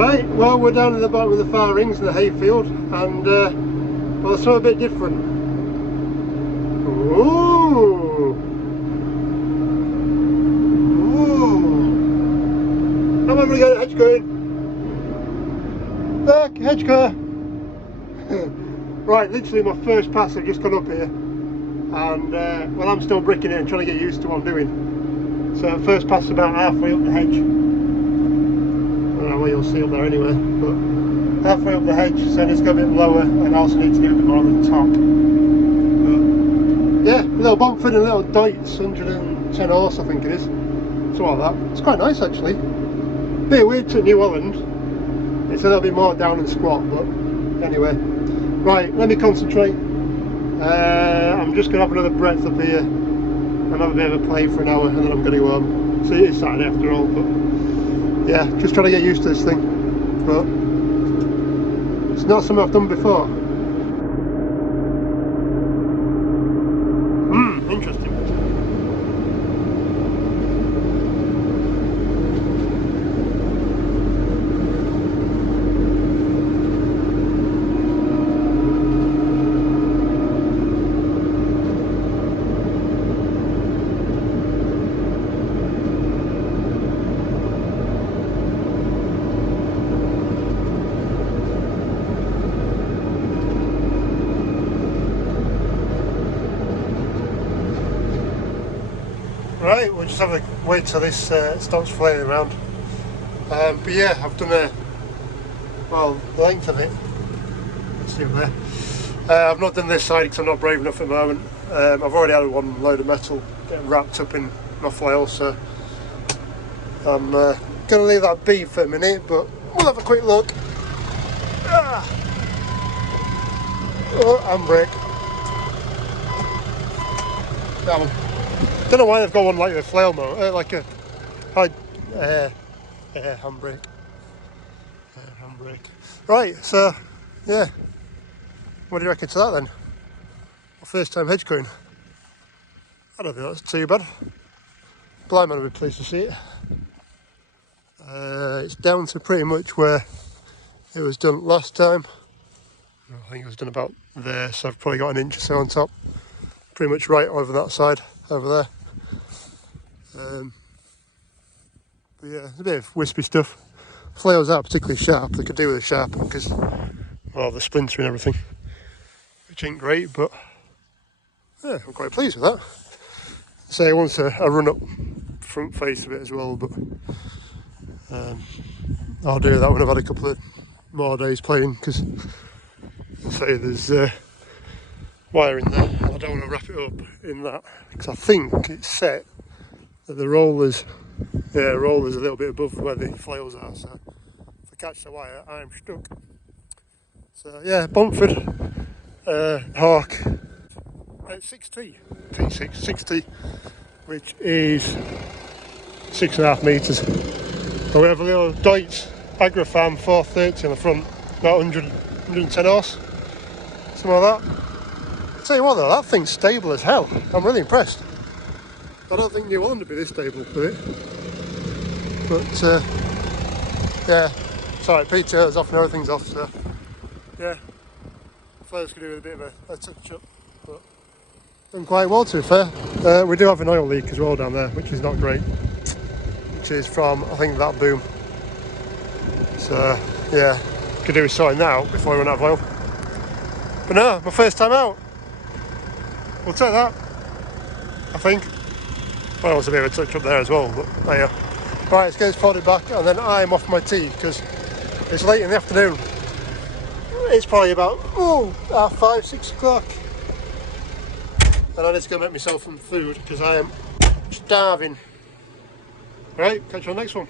Right, well, we're down in the bottom of the far rings in the hayfield, and well, it's something a bit different. Ooh! Ooh! I'm having to get a hedge going. Look, hedge car! Right, literally my first pass, I've just gone up here, and well, I'm still bricking it and trying to get used to what I'm doing. So first pass is about halfway up the hedge. I don't know what you'll see up there anyway, but halfway up the hedge, so it's got a bit lower, and I also need to get a bit more on the top. But yeah, a little Bomford and a little Deutz, 110 horse I think it is, something like that. It's quite nice actually. Bit weird to New Holland, it's a little bit more down and squat, but anyway. Right, let me concentrate. I'm just going to have another breath up here and have a bit of a play for an hour, and then I'm going to go home. So it is Saturday after all, but yeah, just trying to get used to this thing. But it's not something I've done before. Interesting. Right, we'll just have to wait till this stops flailing around. But yeah, I've done well, the length of it. Let's see up there. I've not done this side because I'm not brave enough at the moment. I've already had one load of metal getting wrapped up in my flail, so I'm going to leave that be for a minute, but we'll have a quick look. Oh, handbrake. That one. Don't know why they've got one like a flail motor, like a high handbrake. Handbrake. Right, so yeah, what do you reckon to that then? My first time hedge cutting. I don't think that's too bad. Blind man will be pleased to see it. It's down to pretty much where it was done last time. I think it was done about there, so I've probably got an inch or so on top. Pretty much right over that side, over there. But yeah, it's a bit of wispy stuff. Flails aren't particularly sharp. They could do with a sharp because, well, the splinter and everything, which ain't great, but yeah, I'm quite pleased with that. So it wants a run up front face of it as well, but I'll do that when I've had a couple of more days playing, because say there's wire in there. I don't want to wrap it up in that because I think it's set that the roller's a little bit above where the flails are, so if I catch the wire I'm stuck. So yeah, Bomford Hawk 6T, T6, which is 6.5 metres. But we have a little Deutz Agri Farm 430 on the front, about 110 horse, something like that. I'll tell you what though, that thing's stable as hell. I'm really impressed. I don't think New Holland would be this stable with it. But yeah, it's alright, PTO's off and everything's off, so yeah, flails could do with a bit of a touch up, but done quite well to be fair. We do have an oil leak as well down there, which is not great, which is from, I think, that boom. So yeah, could do with sorting that out before we run out of oil. But no, my first time out. We'll take that, I think. Well, there's a bit of a touch up there as well, but there you go. Right, let's get this folded back and then I'm off my tea because it's late in the afternoon. It's probably about 5, 6 o'clock. And I need to go make myself some food because I am starving. Right, catch you on the next one.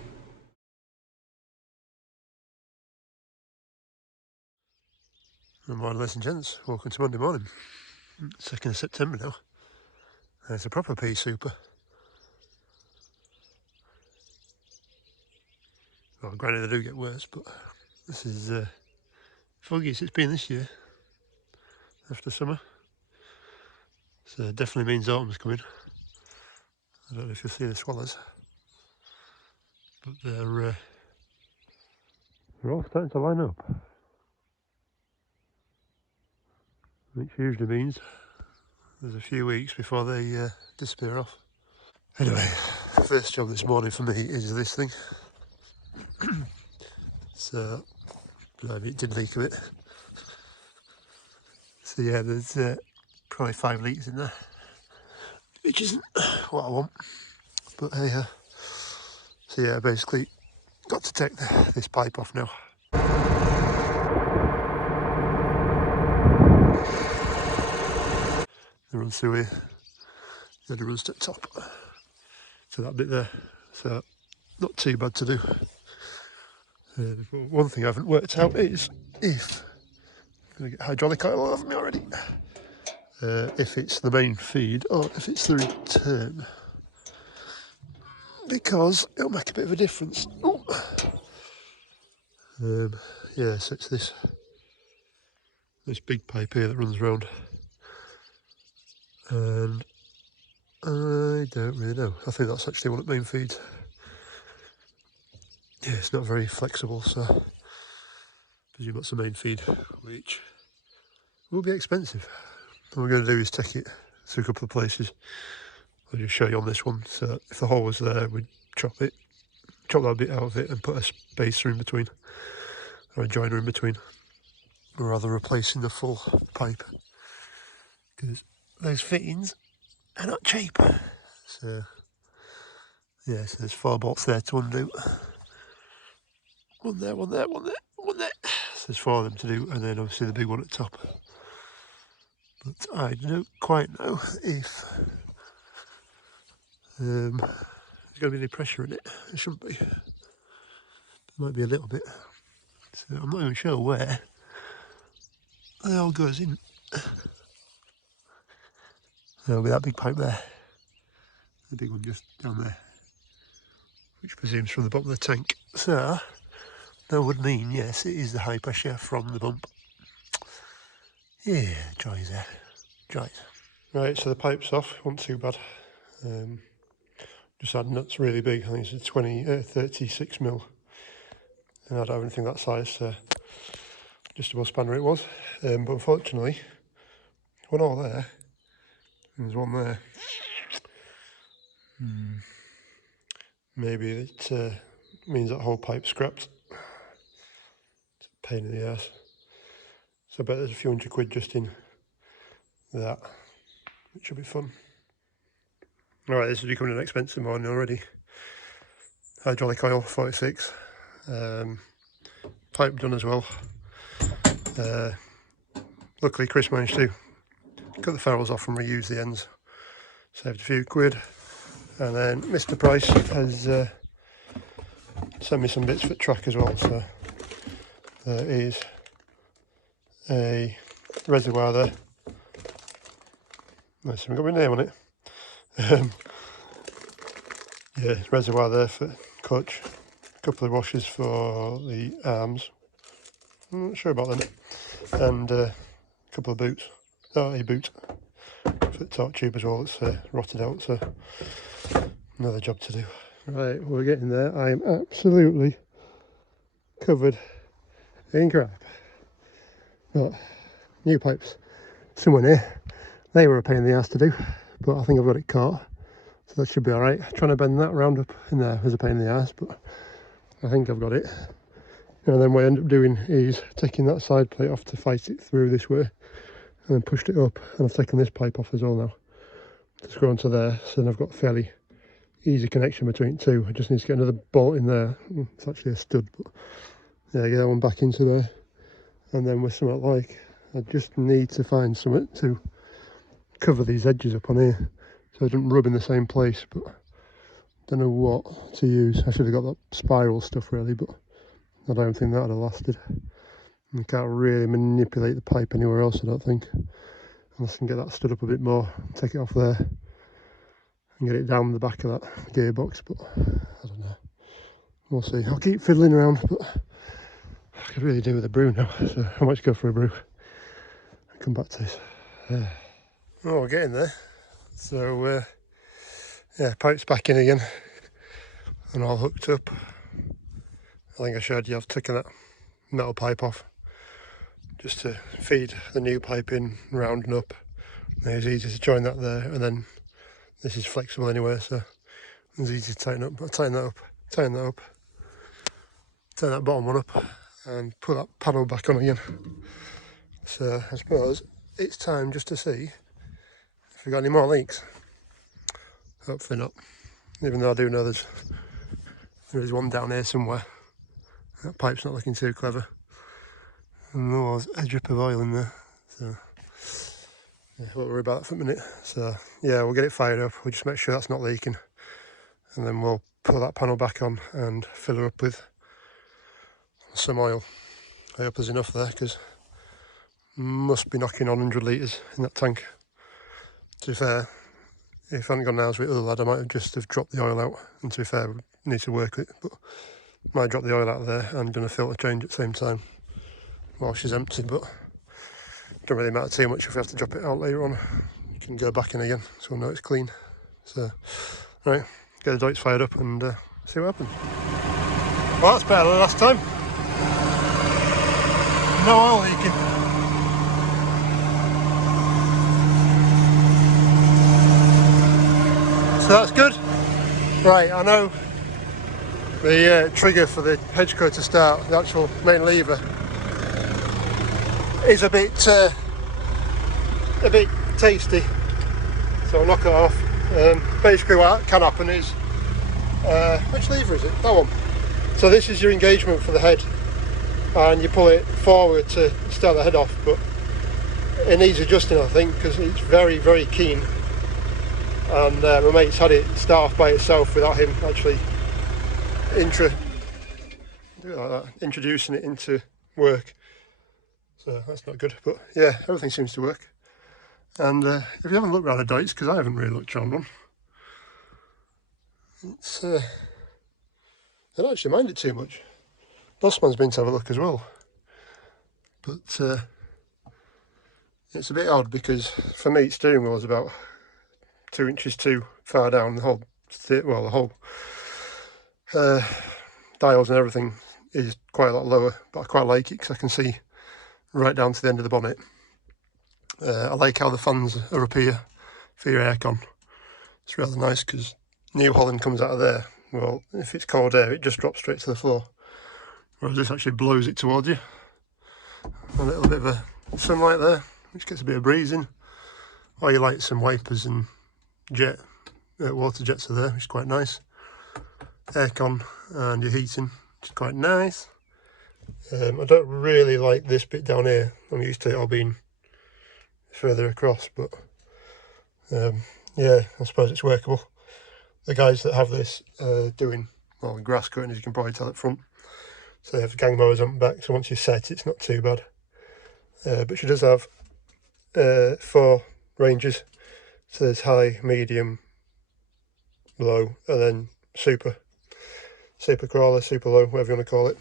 Good morning, ladies and gents. Welcome to Monday morning. 2nd of September now. And it's a proper pea super. Well, granted they do get worse, but this is foggiest it's been this year after summer. So it definitely means autumn's coming. I don't know if you'll see the swallows, but they're They're all starting to line up, which usually means there's a few weeks before they disappear off. Anyway, first job this morning for me is this thing. So, it did leak a bit. So yeah, there's probably 5 litres in there, which isn't what I want. But hey, so yeah, basically got to take this pipe off now. It runs through here, then it runs to the top. So that bit there, so not too bad to do. One thing I haven't worked out is if I'm going to get hydraulic oil all over me already. If it's the main feed or if it's the return, because it'll make a bit of a difference. Yeah, so it's this big pipe here that runs round, and I don't really know. I think that's actually one of the main feeds. Yeah, it's not very flexible, so I presume that's the main feed, which will be expensive. What we're going to do is take it through a couple of places. I'll just show you on this one. So if the hole was there, we'd chop that bit out of it and put a spacer in between, or a joiner in between, rather than replacing the full pipe, because those fittings are not cheap. So yeah, so there's 4 bolts there to undo. One there, one there, one there, one there. So there's 4 of them to do, and then obviously the big one at the top. But I don't quite know if there's going to be any pressure in it. There shouldn't be. There might be a little bit. So I'm not even sure where it all goes in. There'll be that big pipe there. The big one just down there, which presumes from the bottom of the tank. So that would mean, yes, it is the high pressure from the bump. Yeah, joys there. Joys. Right, so the pipe's off. Wasn't too bad. Just had nuts really big. I think it's a 36 mil. And I don't have anything that size, so just about spanner it was. But unfortunately, one all there, and there's one there. Maybe it means that whole pipe's scrapped. It's a pain in the ass. So I bet there's a few £100 just in that, which should be fun. Alright, this is becoming an expensive morning already. Hydraulic oil, 46. Pipe done as well. Luckily Chris managed to cut the ferrules off and reuse the ends. Saved a few quid. And then Mr. Price has sent me some bits for track as well. So there is a reservoir there. Nice, we've got my name on it. Yeah, reservoir there for clutch. A couple of washers for the arms. I'm not sure about them. And a couple of boots. Oh, a boot for the torque tube as well. It's rotted out, so another job to do. Right, we're getting there. I am absolutely covered in crap. But new pipes somewhere near. They were a pain in the ass to do, but I think I've got it caught, so that should be all right. Trying to bend that round up in there was a pain in the ass, but I think I've got it. And then what I end up doing is taking that side plate off to fight it through this way, and then pushed it up, and I've taken this pipe off as well now to screw onto there. So then I've got a fairly easy connection between two. I just need to get another bolt in there. It's actually a stud, but yeah, get that one back into there, and then with something like, I just need to find something to cover these edges up on here so it doesn't rub in the same place, but don't know what to use. I should have got that spiral stuff really, but I don't think that would have lasted. You can't really manipulate the pipe anywhere else, I don't think, unless I can get that stood up a bit more, take it off there and get it down the back of that gearbox, but I don't know, we'll see. I'll keep fiddling around, but I could really do with a brew now, so I might go for a brew and come back to this. Oh, we're getting there. So yeah, pipe's back in again and all hooked up. I think I showed you I've taken that metal pipe off, just to feed the new pipe in, round and up. And it's easy to join that there, and then this is flexible anyway, so it's easy to tighten up. I'll tighten that up, tighten that up, turn that bottom one up, and put that panel back on again. So I suppose it's time just to see if we've got any more leaks. Hopefully not, even though I do know there is one down here somewhere. That pipe's not looking too clever, and there was a drip of oil in there, so yeah, won't worry about that for a minute. So yeah, we'll get it fired up, we'll just make sure that's not leaking, and then we'll put that panel back on and fill her up with some oil. I hope there's enough there, because must be knocking on 100 litres in that tank. To be fair, if I hadn't gone out with the other lad, I might have just have dropped the oil out, and to be fair, we need to work with it, but might drop the oil out of there and done a filter change at the same time while she's empty, but don't really matter too much if we have to drop it out later on. You can go back in again, so we'll know it's clean. So, right, get the Deutz fired up and see what happens. Well, that's better than last time. No oil leaking. So that's good. Right, I know the trigger for the hedge cut to start, the actual main lever, is a bit tasty, so I'll knock it off. Basically what can happen is, which lever is it? That one. So this is your engagement for the head, and you pull it forward to start the head off, but it needs adjusting, I think, because it's very, very keen, and my mate's had it start off by itself without him actually introducing it into work. So that's not good, but yeah, everything seems to work. And if you haven't looked around a Deutz, because I haven't really looked around one, it's I don't actually mind it too much. Bossman's been to have a look as well, but it's a bit odd, because for me, steering wheel is about 2 inches too far down. The whole dials and everything is quite a lot lower, but I quite like it because I can see right down to the end of the bonnet. I like how the fans are up here for your aircon. It's rather nice, because New Holland comes out of there. Well, if it's cold air, it just drops straight to the floor, whereas this actually blows it towards you. A little bit of a sunlight there, which gets a bit of breeze in. Or you light some wipers and water jets are there, which is quite nice. Aircon and your heating, which is quite nice. I don't really like this bit down here. I'm used to it all being further across, but yeah, I suppose it's workable. The guys that have this doing, well, grass cutting, as you can probably tell up front, so they have gang mowers on the back, so once you set, it's not too bad. But she does have 4 ranges, so there's high, medium, low, and then super crawler, super low, whatever you want to call it.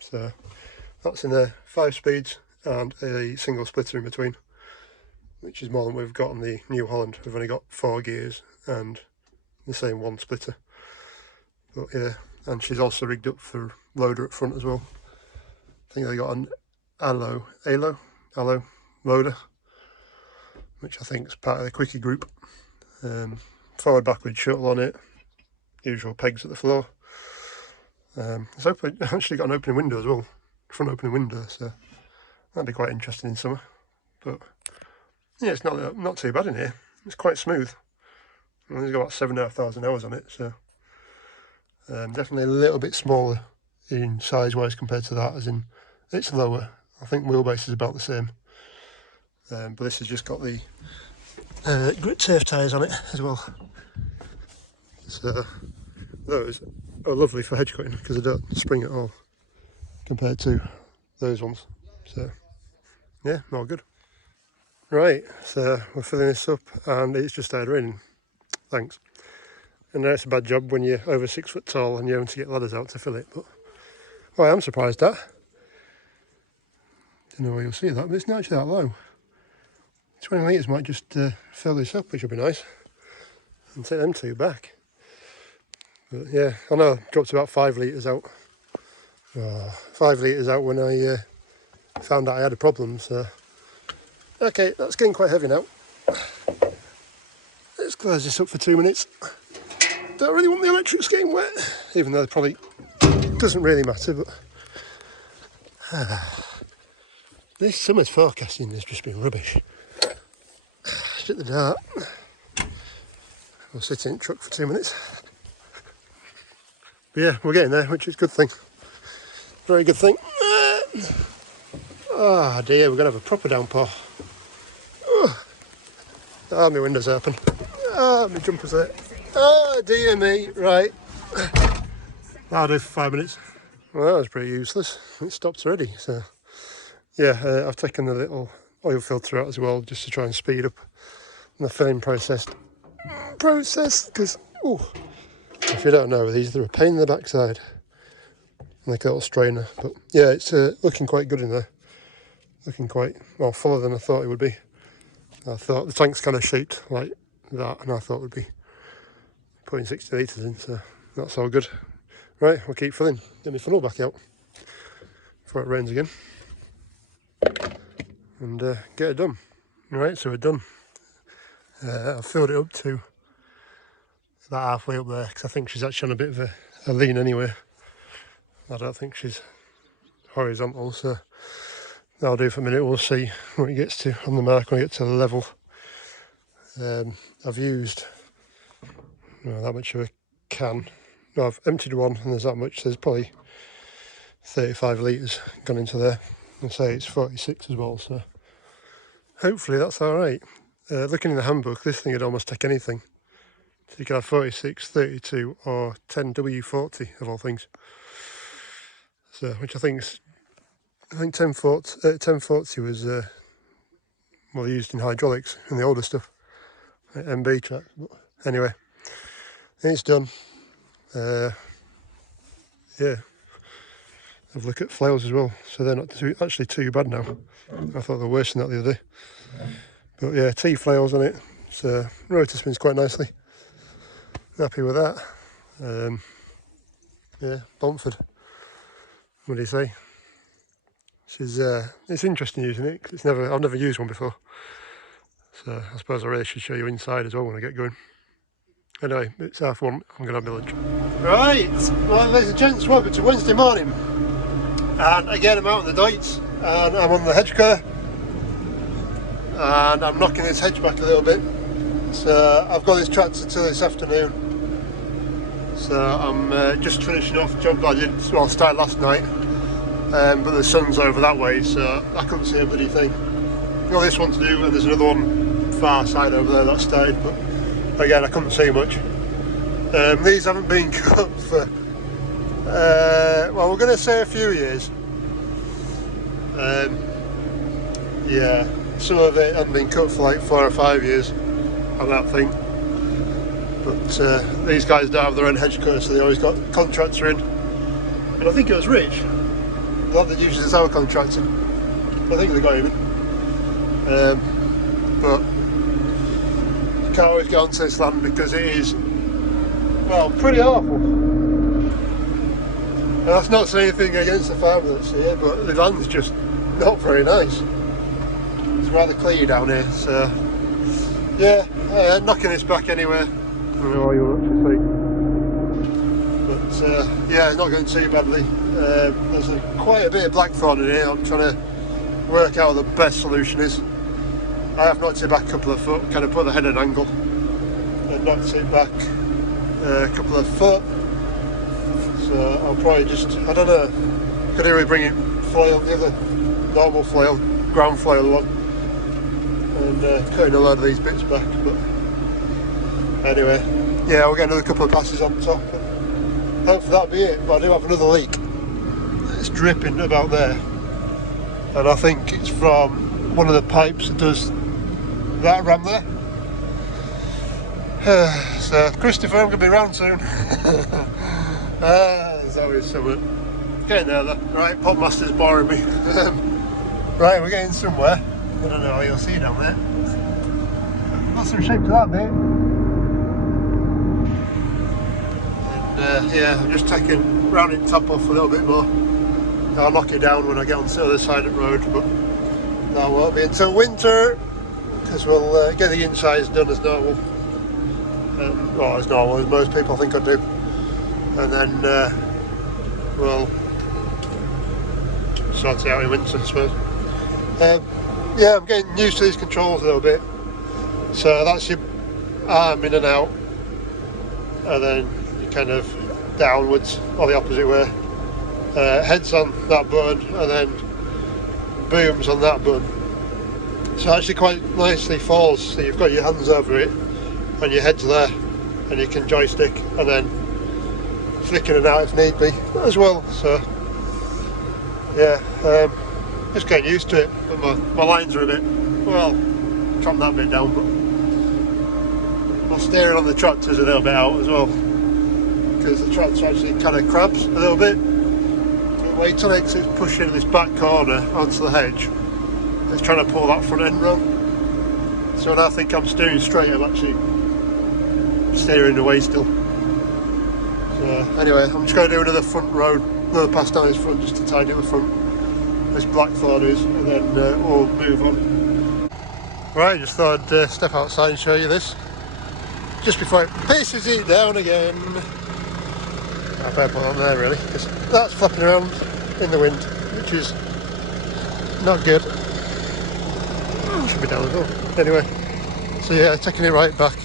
So that's in there, 5 speeds and a single splitter in between, which is more than we've got on the New Holland. We've only got 4 gears and the same 1 splitter. But yeah, and she's also rigged up for loader up front as well. I think they got an allo loader, which I think is part of the quickie group. Forward backward shuttle on it, usual pegs at the floor. It's actually got an opening window as well, front opening window, so that'd be quite interesting in summer. But yeah, it's not too bad in here. It's quite smooth. And it's got about 7,500 hours on it, so definitely a little bit smaller in size wise compared to that, as in it's lower. I think wheelbase is about the same, but this has just got the grit safe tyres on it as well. So those are lovely for hedge cutting because they don't spring at all compared to those ones. So yeah, not good. Right, so we're filling this up and it's just started raining. Thanks. And now it's a bad job when you're over 6 foot tall and you're having to get ladders out to fill it, but well, I am surprised at. Don't know where you'll see that, but it's not actually that low. 20 litres might just fill this up, which would be nice, and take them 2 back. But yeah, I know I dropped about 5 litres out Oh, 5 litres out when I found out I had a problem, so... Okay, that's getting quite heavy now. Let's close this up for 2 minutes. Don't really want the electrics getting wet, even though it probably doesn't really matter, but... This summer's forecasting has just been rubbish. Hit the dart. We'll sit in the truck for 2 minutes. But yeah, we're getting there, which is a good thing. Very good thing. Oh dear, we're going to have a proper downpour. Oh, my window's open. Oh, my jumper's there. Oh dear me, right. That'll do for 5 minutes. Well, that was pretty useless. It stopped already, so... Yeah, I've taken the little oil filter out as well, just to try and speed up the filling process, because, if you don't know, these are a pain in the backside, like a little strainer. But yeah, it's looking quite good in there, looking quite, well, fuller than I thought it would be. I thought the tank's kind of shaped like that, and I thought it would be putting 60 litres in, so that's all good. Right, we'll keep filling, get my funnel back out before it rains again, and get it done. Right, so we're done. I've filled it up to about halfway up there, because I think she's actually on a bit of a lean anyway. I don't think she's horizontal, so that'll do for a minute. We'll see what it gets to on the mark when we get to the level. I've used that much of a can. No, I've emptied one and there's that much. There's probably 35 litres gone into there. I say it's 46 as well, so hopefully that's alright. Looking in the handbook, this thing would almost take anything. So you can have 46, 32 or 10W40 of all things. So, which I think 1040 was well used in hydraulics and the older stuff, like MB track. But anyway, it's done. Yeah, have a look at flails as well. So they're not actually too bad now. I thought they were worse than that the other day. But yeah, T flails on it. So rotor spins quite nicely. Happy with that. Yeah, Bomford. What do you say? It's interesting using it because I've never used one before. So I suppose I really should show you inside as well when I get going. Anyway, it's 1:30. I'm going to have my lunch. Right, well, ladies and gents, welcome to Wednesday morning. And again, I'm out on the Deutz and I'm on the hedge car. And I'm knocking this hedge back a little bit. So I've got this tractor till this afternoon. So I'm just finishing off a job that I started last night. But the sun's over that way, so I couldn't see a bloody thing. I've got this one to do, and there's another one far side over there that started, but again I couldn't see much. These haven't been cut for, well, we're going to say a few years. Yeah, some of it hasn't been cut for like 4 or 5 years on that thing. But these guys don't have their own hedge cutter, so they always got a contractor in. And I think it was Rich that they usually is our contractor. I think they got him in. But you can't always get onto this land because it is, well, pretty awful. And that's not saying anything against the farmer that's here, but the land's just not very nice. It's rather clear down here, so yeah, knocking this back anyway. I don't know what you'll actually see. But yeah, not going too badly. There's quite a bit of blackthorn in here. I'm trying to work out what the best solution is. I have knocked it back a couple of foot, kind of put the head at an angle and knocked it back a couple of foot. So I'll probably just, I don't know, could either bring in flail, the other normal flail, ground flail one, and cutting a load of these bits back. But anyway, yeah, we'll get another couple of passes on top. Hopefully that'll be it, but I do have another leak. It's dripping about there, and I think it's from one of the pipes that does that ram there. So Christopher, I'm going to be around soon. There's always something. Getting there though. Right, Podmaster's boring me. Right, we're getting somewhere. I don't know how you'll see down there. Got some shape to that bit. And yeah, I'm just taking rounding top off a little bit more. I'll knock it down when I get on the other side of the road, but that won't be until winter, because we'll get the insides done as normal. Well, as normal as most people think I do. And then we'll sort it out in winter, I suppose. Yeah, I'm getting used to these controls a little bit. So that's your arm in and out, and then you kind of downwards or the opposite way. Heads on that button, and then booms on that button. So it actually quite nicely falls, so you've got your hands over it and your head's there, and you can joystick and then flick in and out if need be as well. So yeah, just getting used to it. But my lines are a bit, well, drop that bit down, but my steering on the tractor's a little bit out as well, because the tractor actually kind of crabs a little bit. The weight on it, 'cause it's pushing this back corner onto the hedge. It's trying to pull that front end round. So when I think I'm steering straight, I'm actually steering away still. So anyway, I'm just going to do another front road, another pass down this front, just to tidy up the front. This blackthorn is, and then we'll move on. Right, just thought I'd step outside and show you this. Just before it pisses it down again. I better put on there really, because that's flapping around in the wind, which is not good. Should be down the door. Anyway, so yeah, taking it right back.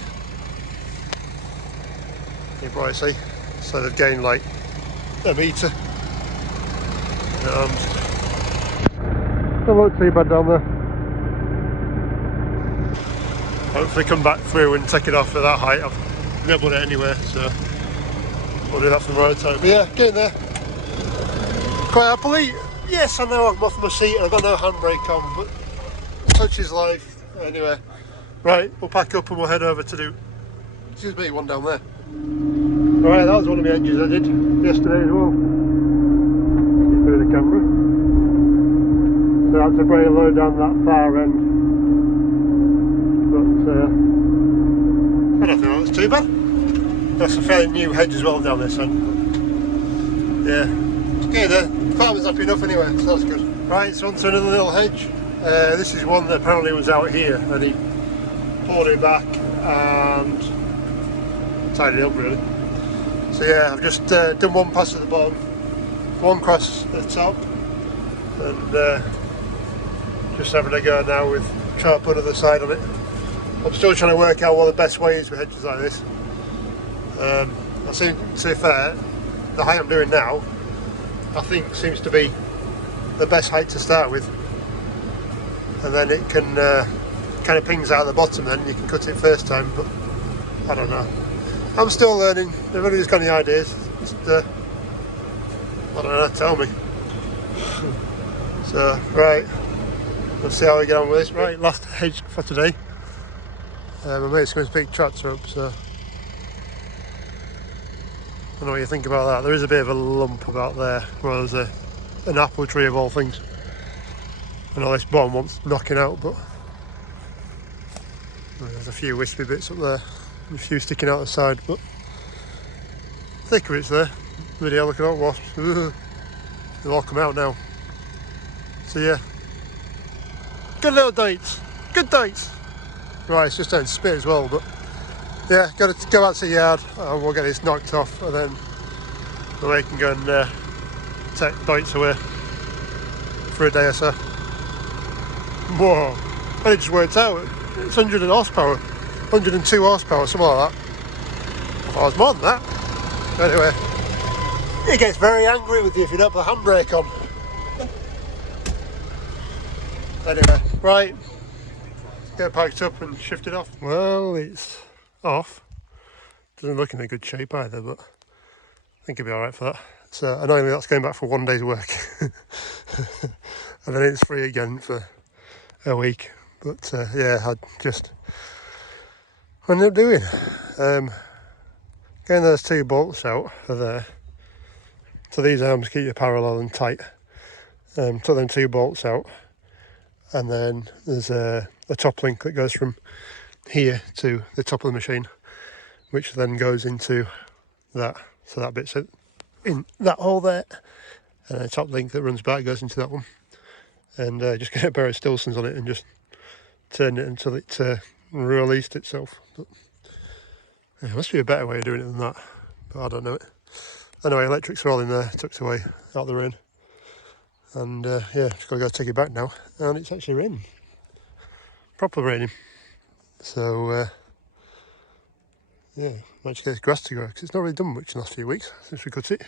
You can probably see, so they've gained like a metre. Don't look too bad down there. Hopefully come back through and take it off at that height. I've nibbled it anyway, so we'll do that for the road time. But yeah, getting there. Quite happily. Yes, I know I'm off my seat and I've got no handbrake on, but such is life. Anyway, right, we'll pack up and we'll head over to do, excuse me, one down there. Right, that was one of the edges I did yesterday as well. Keep it in the camera. So that's a very low down that far end. But I don't think that was too bad. That's a fairly new hedge as well down this end. Yeah, okay, the farmer's happy enough anyway, so that's good. Right, so on to another little hedge. This is one that apparently was out here, and he pulled it back and tidied it up really. So yeah, I've just done one pass at the bottom, one cross at the top, and just having a go now with trying to put another side on it. I'm still trying to work out what the best way is with hedges like this. I seem, to be fair, the height I'm doing now, I think seems to be the best height to start with. And then it can kind of pings out at the bottom, then you can cut it first time, but I don't know. I'm still learning. If anybody's got any ideas, just I don't know, tell me. So right, we'll see how we get on with this. Right, last hedge for today. My mate's going to pick tractor up, so I don't know what you think about that. There is a bit of a lump about there, where there's an apple tree of all things. I know this bottom one's knocking out, but there's a few wispy bits up there, a few sticking out the side, but thick of it's there. Bloody hell, look at that wasp. They'll all come out now. So yeah, good little dates, good dates. Right, it's just down spit as well, but yeah, got to go out to the yard and we'll get this knocked off, and then we can go and take Deutz away for a day or so. Whoa, and it just worked out. It's 100 horsepower, 102 horsepower, something like that. I thought it was more than that. Anyway, it gets very angry with you if you don't put the handbrake on. Anyway, right, get packed up and shifted off. Well, it's off. Doesn't look in a good shape either, but I think it'll be alright for that. So annoyingly, that's going back for 1 day's work. And then it's free again for a week. But yeah, I just ended up doing. Getting those two bolts out of there. So these arms keep you parallel and tight. Took them two bolts out. And then there's a top link that goes from here to the top of the machine, which then goes into that. So that bit's in that hole there. and a top link that runs back goes into that one, and just get a pair of Stilsons on it and just turn it until it released itself. But there must be a better way of doing it than that, but I don't know it. Anyway, electrics are all in there, tucked away out the rain, and yeah, just got to go take it back now, and it's actually raining, proper raining. So yeah, might just get this grass to grow, because it's not really done much in the last few weeks since we cut it.